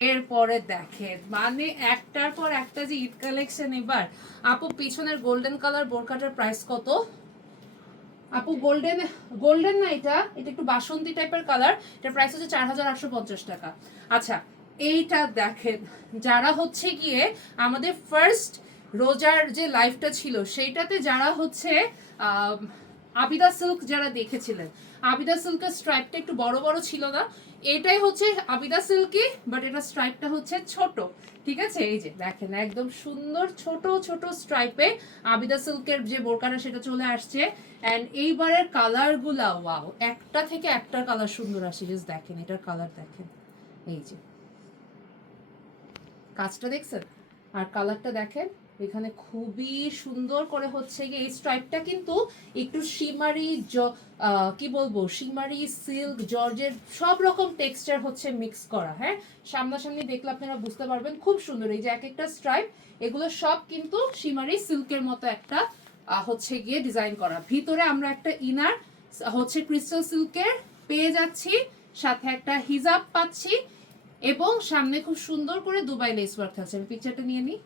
এরপরে দেখেন মানে একটার পর একটা যে ঈদ কালেকশন। এবার আপু পিছনের গোল্ডেন কালার বোরকাটার প্রাইস কত? আপু গোল্ডেন, গোল্ডেন না, এটা এটা একটু বাসন্তী টাইপের কালার, এটার প্রাইস হচ্ছে 4850 টাকা। আচ্ছা এইটা দেখেন, যারা হচ্ছে গিয়ে আমাদের ফার্স্ট রোজার যে লাইফটা ছিল সেইটাতে যারা হচ্ছে আবিদা সিল্ক যারা দেখেছিলেন, আবিদা সিল্কের স্ট্রাইপটা একটু বড় বড় ছিল না, এটাই হচ্ছে আবিদা সিল্কি, বাট এটা স্ট্রাইপটা হচ্ছে ছোট। ঠিক আছে, এই যে দেখেন একদম সুন্দর ছোট ছোট স্ট্রাইপে আবিদা সিল্কের যে বোরকাটা সেটা চলে আসছে। এন্ড এইবারের কালারগুলা ওয়াও, একটা থেকে একটা কালার সুন্দর আসে। জাস্ট দেখেন এটার কালার দেখেন, এই যে কাজটা দেখছেন আর কালারটা দেখেন, এখানে খুবই সুন্দর করে হচ্ছে গিয়ে এই স্ট্রাইপটা কিন্তু একটু শিমারি, কি বলবো, শিমারি সিল্ক জর্জের সব রকম টেক্সচার হচ্ছে মিক্স করা। হ্যাঁ, সামনাসামনি দেখলে আপনারা বুঝতে পারবেন, খুব সুন্দর। এই যে এক একটা স্ট্রাইপ, এগুলো সব কিন্তু শিমারি সিল্কের মতো একটা হচ্ছে গিয়ে ডিজাইন করা। ভিতরে আমরা একটা ইনার হচ্ছে ক্রিস্টাল সিল্কের পেয়ে যাচ্ছি, সাথে একটা হিজাব পাচ্ছি, এবং সামনে খুব সুন্দর করে দুবাই লেস ওয়ার্ক আছে। আমি পিকচারটা নিয়ে নিই।